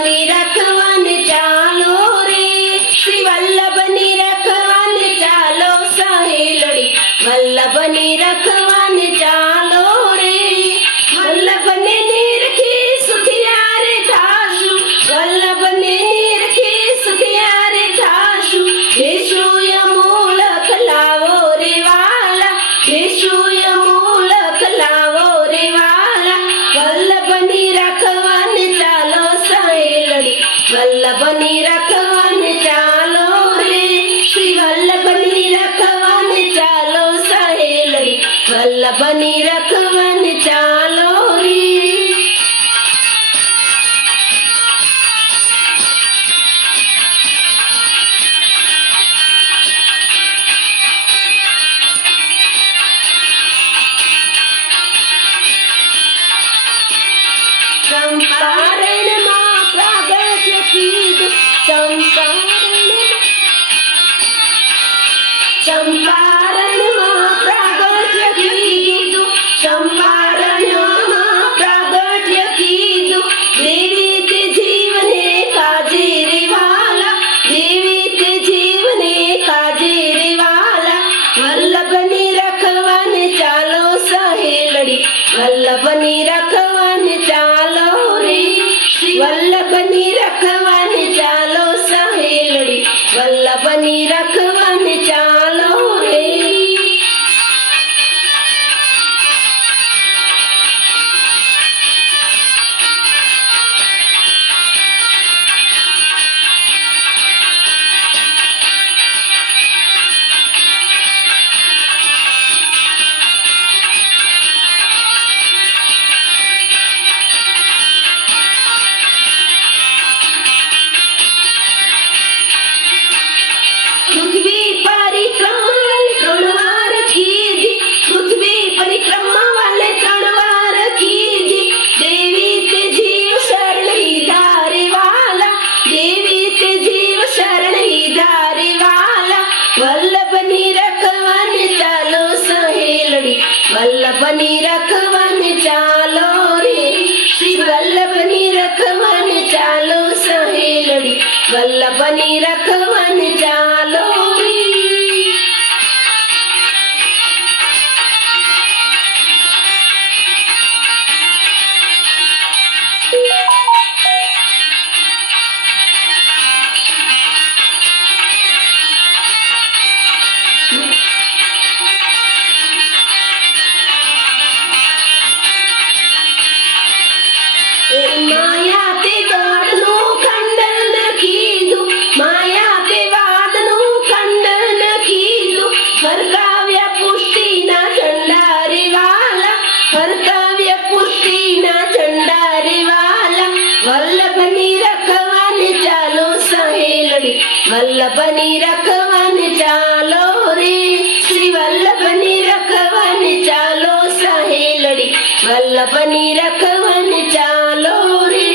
वल्लभनी रखवन चालो रे, श्री वल्लभनी रखवन चालो सहेलड़ी, वल्लभनी रखवन चालो रे। वल्लभने निरखी सुखिया रे ठासु, वल्लभने निरखी सुखिया रे ठासु, यीशु यमूलक लावो रे वाला, यीशु यमूलक लावो रे वाला। वल्लभनी रखवन चालो सहेलड़ी, वल्लभनी रखवन चालो रे, श्री वल्लभनी रखवन चालो सहेलड़ी, वल्लभनी रखवन चालो रे। चंपारण मां प्रागट्य कीधु, चंपारण मां प्रागट्य कीधु, चंपारण मां प्रागट्य कीधु, देवी ते जीवने काजे रे वाला, देवी ते जीवने काजे रे वाला। वल्लभनी रखवन चालो सहेलड़ी, वल्लभनी रखवन चालो रे, श्री वल्लभनी रखवन चालो सहेलड़ी, वल्लभनी रखवन चालो रे। पृथ्वी परिक्रमा वाले 3 वार कीधी, पृथ्वी परिक्रमा वाले 3 वार कीधी, देवी ते जीव शरण ही धारे वाला, देवी ते जीव शरण ही धारे वाला। वल्लभनी रखवन चालो सहेलड़ी, वल्लभनी रखवन चालो रे, श्री वल्लभनी रखवन चालो सहेलड़ी, वल्लभनी रखवन चालो रे। माया ते वादनु खंडन कीधु, माया ते वादनु खंडन कीधु, हरकाव्य पुष्टि ना झंडारे वाला, हरकाव्य पुष्टि ना झंडारे वाला। वल्लभनी रखवन चालो सहेलड़ी, वल्लभनी रखवन चालो रे, श्री वल्लभनी रखवन चालो सहेलड़ी, वल्लभनी रखवन चालो रे।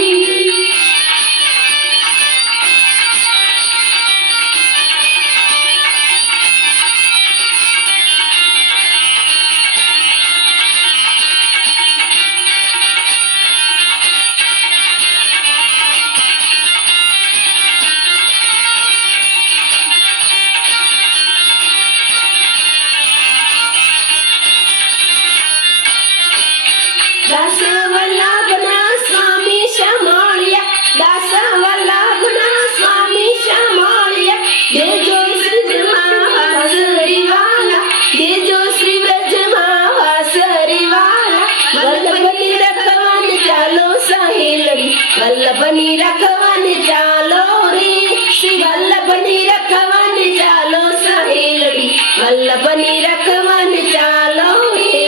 दास वल्लभना स्वामी शमाळिया, दास वल्लभना स्वामी शमाळिया, देजो श्री ब्रह्मावासरी वाला, देजो श्री ब्रजमावासरी वाला। वल्लभनी रखवन चालो सहेलड़ी, वल्लभनी रखवन चालो रे, श्री वल्लभनी रखवन चालो सहेलड़ी, वल्लभनी रखवन चालो रे,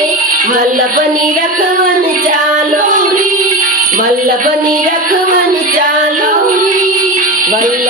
वल्लभनी रखवन चालो रे, वल्लभनी रखवन चालो रे।